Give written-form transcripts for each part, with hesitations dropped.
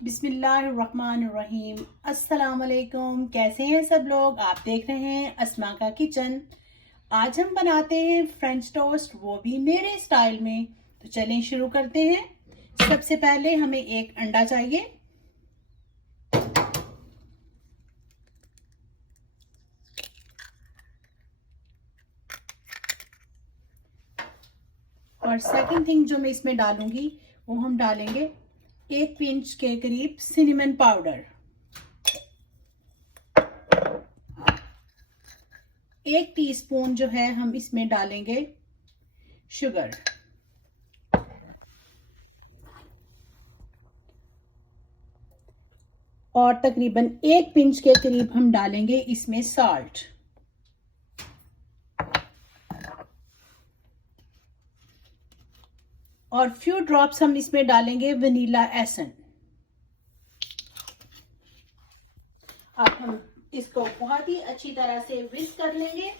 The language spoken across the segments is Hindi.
बिस्मिल्लाहिर्रहमानिर्रहीम। अस्सलाम वालेकुम। कैसे हैं सब लोग? आप देख रहे हैं अस्मा का किचन। आज हम बनाते हैं फ्रेंच टोस्ट, वो भी मेरे स्टाइल में। तो चलें शुरू करते हैं। सबसे पहले हमें एक अंडा चाहिए। और सेकंड थिंग जो मैं इसमें डालूंगी वो हम डालेंगे 1 पिंच के करीब सिनेमन पाउडर, 1 टीस्पून जो है हम इसमें डालेंगे शुगर, और तकरीबन 1 पिंच के करीब हम डालेंगे इसमें साल्ट। और फ्यू ड्रॉप्स हम इसमें डालेंगे वनीला एसेंस। अब हम इसको बहुत ही अच्छी तरह से विस्क कर लेंगे।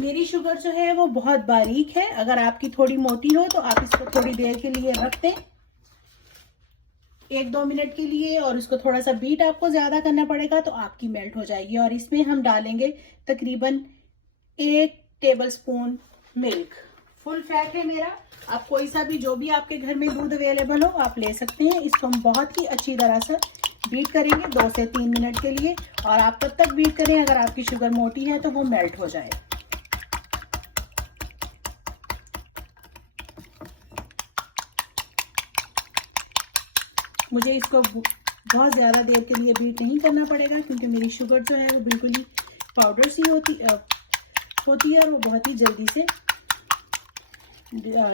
मेरी शुगर जो है वो बहुत बारीक है, अगर आपकी थोड़ी मोटी हो तो आप इसको थोड़ी देर के लिए रख दें, 1-2 मिनट के लिए, और इसको थोड़ा सा बीट आपको ज्यादा करना पड़ेगा तो आपकी मेल्ट हो जाएगी। और इसमें हम डालेंगे तकरीबन 1 टेबलस्पून मिल्क। फुल फैट है मेरा, आप कोई सा भी, जो भी आपके घर में दूध अवेलेबल हो आप ले सकते हैं। इसको हम बहुत ही अच्छी तरह से बीट करेंगे 2 से 3 मिनट के लिए। और आप तब तक बीट करें अगर आपकी शुगर मोटी है तो वो मेल्ट हो जाए। मुझे इसको बहुत ज़्यादा देर के लिए बीट नहीं करना पड़ेगा क्योंकि मेरी शुगर जो है वो बिल्कुल ही पाउडर सी होती है और वो बहुत ही जल्दी से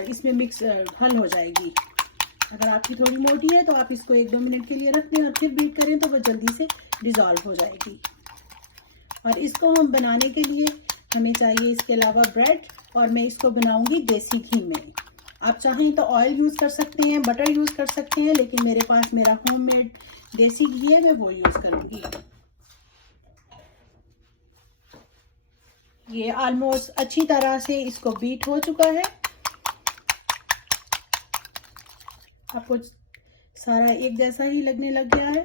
इसमें मिक्स हल हो जाएगी। अगर आपकी थोड़ी मोटी है तो आप इसको 1-2 मिनट के लिए रख दें और फिर बीट करें तो वो जल्दी से डिज़ोल्व हो जाएगी। और इसको हम बनाने के लिए हमें चाहिए इसके अलावा ब्रेड, और मैं इसको बनाऊंगी देसी घी में। आप चाहें तो ऑयल यूज़ कर सकते हैं, बटर यूज़ कर सकते हैं, लेकिन मेरे पास मेरा होममेड देसी घी है, मैं वो यूज़ करूंगी। ये ऑलमोस्ट अच्छी तरह से इसको बीट हो चुका है। आपको सारा एक जैसा ही लगने लग गया है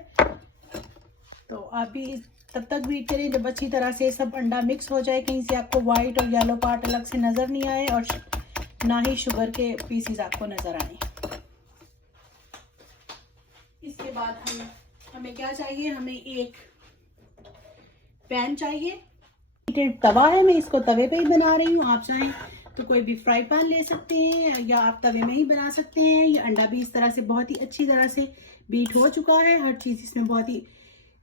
तो आप भी तब तक बीट करें जब अच्छी तरह से सब अंडा मिक्स हो जाए, कहीं से आपको वाइट और येलो पार्ट अलग से नज़र नहीं आए और ना ही शुगर के पीसीज आपको नज़र आए। इसके बाद हमें क्या चाहिए, हमें एक पैन चाहिए। तवा है, मैं इसको तवे पे ही बना रही हूँ। आप चाहें तो कोई भी फ्राई पैन ले सकते हैं या आप तवे में ही बना सकते हैं। ये अंडा भी इस तरह से बहुत ही अच्छी तरह से बीट हो चुका है, हर चीज़ इसमें बहुत ही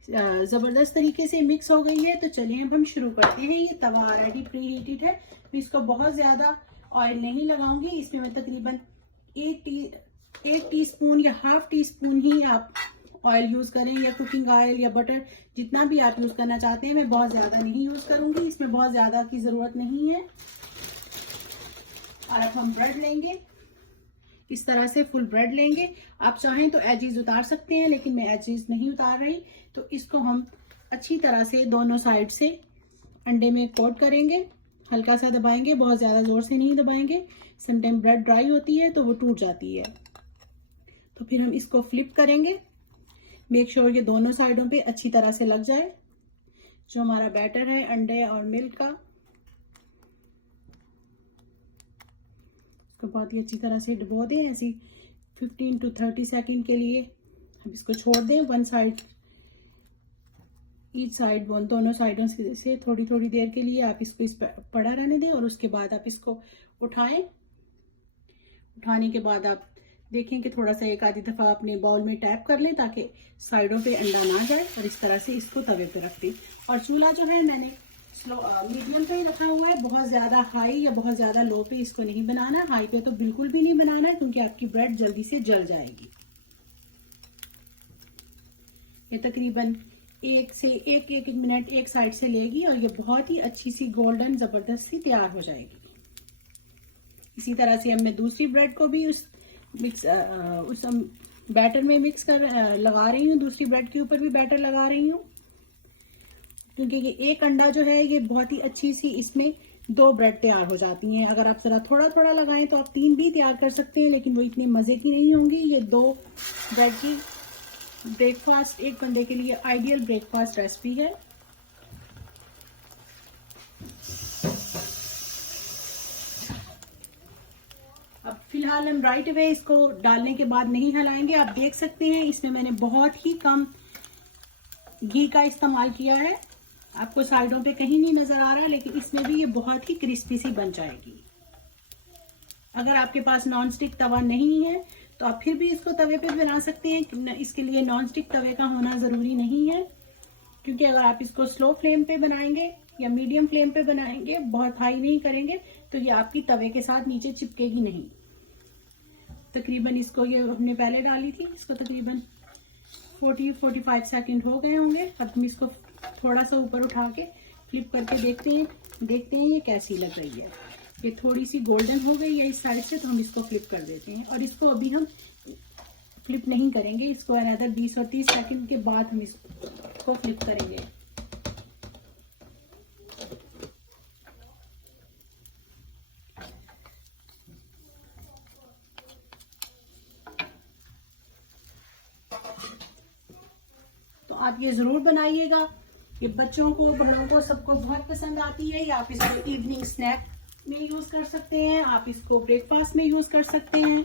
ज़बरदस्त तरीके से मिक्स हो गई है। तो चलिए अब हम शुरू करते हैं। ये तवा ऑलरेडी प्री हीटेड है, मैं इसको बहुत ज़्यादा ऑयल नहीं लगाऊंगी। इसमें मैं तकरीबन 1 टीस्पून या हाफ टी स्पून ही आप ऑयल यूज़ करें, या कुकिंग ऑयल या बटर, जितना भी आप यूज़ करना चाहते हैं। मैं बहुत ज़्यादा नहीं यूज़ करूंगी, इसमें बहुत ज़्यादा की ज़रूरत नहीं है। और अब हम ब्रेड लेंगे, इस तरह से फुल ब्रेड लेंगे। आप चाहें तो एजेस उतार सकते हैं, लेकिन मैं एजेस नहीं उतार रही। तो इसको हम अच्छी तरह से दोनों साइड से अंडे में कोट करेंगे, हल्का सा दबाएंगे, बहुत ज़्यादा ज़ोर से नहीं दबाएंगे। समटाइम ब्रेड ड्राई होती है तो वो टूट जाती है। तो फिर हम इसको फ्लिप करेंगे, मेक श्योर ये दोनों साइडों पे अच्छी तरह से लग जाए। जो हमारा बैटर है अंडे और मिल्क का, इसको बहुत ही अच्छी तरह से डुबो दें, ऐसी 15 to 30 सेकेंड के लिए हम इसको छोड़ दें। वन साइड, ईच साइड, दोनों साइडों से थोड़ी थोड़ी देर के लिए आप इसको इस पर पड़ा रहने दें। और उसके बाद आप इसको उठाएं। उठाने के बाद आप देखें कि थोड़ा सा एक आधी दफ़ा अपने बाउल में टैप कर लें ताकि साइडों पे अंडा ना जाए। और इस तरह से इसको तवे पे रख दें। और चूल्हा जो है मैंने मीडियम पे ही रखा हुआ है, बहुत ज़्यादा हाई या बहुत ज़्यादा लो पे इसको नहीं बनाना। हाई पे तो बिल्कुल भी नहीं बनाना है क्योंकि आपकी ब्रेड जल्दी से जल जाएगी। ये तकरीबन 1 से 1 मिनट एक साइड से लेगी और ये बहुत ही अच्छी सी गोल्डन ज़बरदस्त सी तैयार हो जाएगी। इसी तरह से अब मैं दूसरी ब्रेड को भी उस बैटर में मिक्स कर लगा रही हूँ। दूसरी ब्रेड के ऊपर भी बैटर लगा रही हूँ क्योंकि ये एक अंडा जो है ये बहुत ही अच्छी सी इसमें 2 ब्रेड तैयार हो जाती हैं। अगर आप जरा थोड़ा थोड़ा लगाएं तो आप 3 भी तैयार कर सकते हैं, लेकिन वो इतनी मज़े की नहीं होंगी। ये 2 ब्रेड की ब्रेकफास्ट एक बंदे के लिए आइडियल ब्रेकफास्ट रेसिपी है। अब फिलहाल हम राइट अवे इसको डालने के बाद नहीं हिलाएंगे। आप देख सकते हैं इसमें मैंने बहुत ही कम घी का इस्तेमाल किया है। आपको साइडों पे कहीं नहीं नजर आ रहा, लेकिन इसमें भी ये बहुत ही क्रिस्पी सी बन जाएगी। अगर आपके पास नॉन स्टिक तवा नहीं है तो आप फिर भी इसको तवे पे बना सकते हैं। इसके लिए नॉन स्टिक तवे का होना जरूरी नहीं है, क्योंकि अगर आप इसको स्लो फ्लेम पे बनाएंगे या मीडियम फ्लेम पे बनाएंगे, बहुत हाई नहीं करेंगे, तो ये आपकी तवे के साथ नीचे चिपकेगी नहीं। तकरीबन इसको ये हमने पहले डाली थी, इसको तकरीबन 40-45 सेकंड हो गए होंगे। अब हम इसको थोड़ा सा ऊपर उठा के फ्लिप करके देखते हैं ये कैसी लग रही है। ये थोड़ी सी गोल्डन हो गई है इस साइड से, तो हम इसको फ्लिप कर देते हैं। और इसको अभी हम फ्लिप नहीं करेंगे, इसको अनदर 20 और 30 सेकंड के बाद हम इसको फ्लिप करेंगे। तो आप ये जरूर बनाइएगा, ये बच्चों को, बड़ों को, सबको बहुत पसंद आती है। या आप इसको इवनिंग स्नैक में यूज कर सकते हैं, आप इसको ब्रेकफास्ट में यूज कर सकते हैं।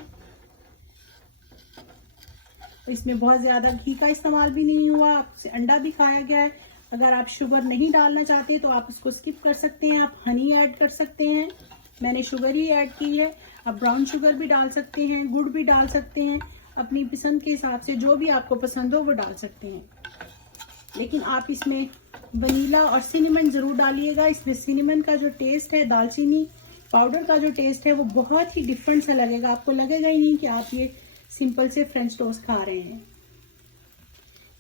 इसमें बहुत ज्यादा घी का इस्तेमाल भी नहीं हुआ, आपसे अंडा भी खाया गया है। अगर आप शुगर नहीं डालना चाहते तो आप इसको स्किप कर सकते हैं, आप हनी ऐड कर सकते हैं। मैंने शुगर ही ऐड की है। आप ब्राउन शुगर भी डाल सकते हैं, गुड़ भी डाल सकते हैं, अपनी पसंद के हिसाब से जो भी आपको पसंद हो वो डाल सकते हैं। लेकिन आप इसमें वनीला और सिनेमन जरूर डालिएगा। इसमें सिनेमन का जो टेस्ट है, दालचीनी पाउडर का जो टेस्ट है, वो बहुत ही डिफरेंट सा लगेगा। आपको लगेगा ही नहीं कि आप ये सिंपल से फ्रेंच टोस्ट खा रहे हैं।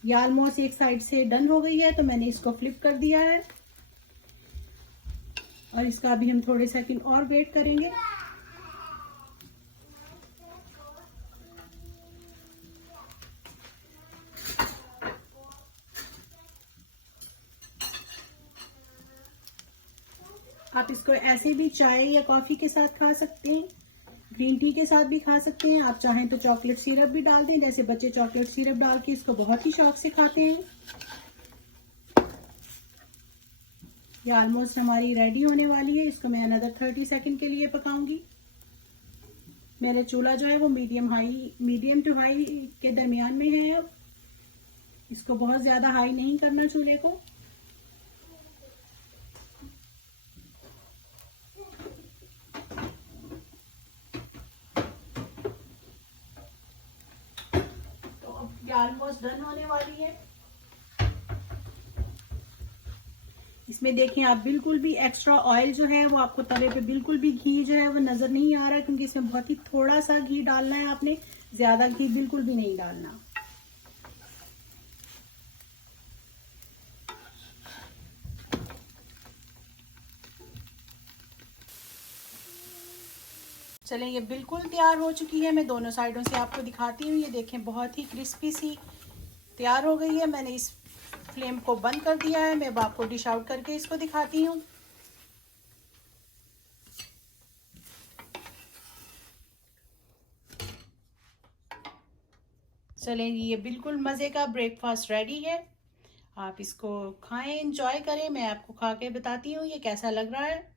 ये ऑलमोस्ट एक साइड से डन हो गई है, तो मैंने इसको फ्लिप कर दिया है और इसका अभी हम थोड़े सेकंड और वेट करेंगे। आप इसको ऐसे भी चाय या कॉफी के साथ खा सकते हैं, ग्रीन टी के साथ भी खा सकते हैं। आप चाहें तो चॉकलेट सिरप भी डाल दें, जैसे बच्चे चॉकलेट सिरप डाल के इसको बहुत ही शौक से खाते हैं। ये ऑलमोस्ट हमारी रेडी होने वाली है। इसको मैं अनदर 30 सेकंड के लिए पकाऊंगी। मेरा चूल्हा जो है वो मीडियम टू हाई के दरमियान में है। अब इसको बहुत ज्यादा हाई नहीं करना चूल्हे को। ऑलमोस्ट डन होने वाली है। इसमें देखें आप, बिल्कुल भी एक्स्ट्रा ऑयल जो है वो आपको तवे पे बिल्कुल भी घी जो है वो नजर नहीं आ रहा है, क्योंकि इसमें बहुत ही थोड़ा सा घी डालना है। आपने ज्यादा घी बिल्कुल भी नहीं डालना। चलें, ये बिल्कुल तैयार हो चुकी है। मैं दोनों साइडों से आपको दिखाती हूँ। ये देखें बहुत ही क्रिस्पी सी तैयार हो गई है। मैंने इस फ्लेम को बंद कर दिया है। मैं अब आपको डिश आउट करके इसको दिखाती हूँ। चलें, ये बिल्कुल मज़े का ब्रेकफास्ट रेडी है। आप इसको खाएं, एंजॉय करें। मैं आपको खा के बताती हूँ ये कैसा लग रहा है।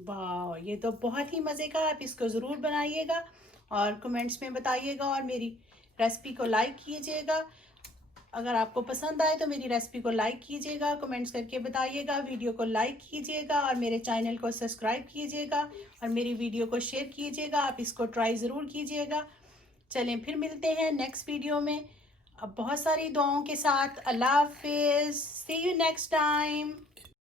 वाह, ये तो बहुत ही मज़े का। आप इसको ज़रूर बनाइएगा और कमेंट्स में बताइएगा और मेरी रेसिपी को लाइक कीजिएगा। अगर आपको पसंद आए तो मेरी रेसिपी को लाइक कीजिएगा, कमेंट्स करके बताइएगा, वीडियो को लाइक कीजिएगा और मेरे चैनल को सब्सक्राइब कीजिएगा और मेरी वीडियो को शेयर कीजिएगा। आप इसको ट्राई ज़रूर कीजिएगा। चलें, फिर मिलते हैं नेक्स्ट वीडियो में, अब बहुत सारी दुआओं के साथ। अल्लाह हाफिज़, सी यू नेक्स्ट टाइम।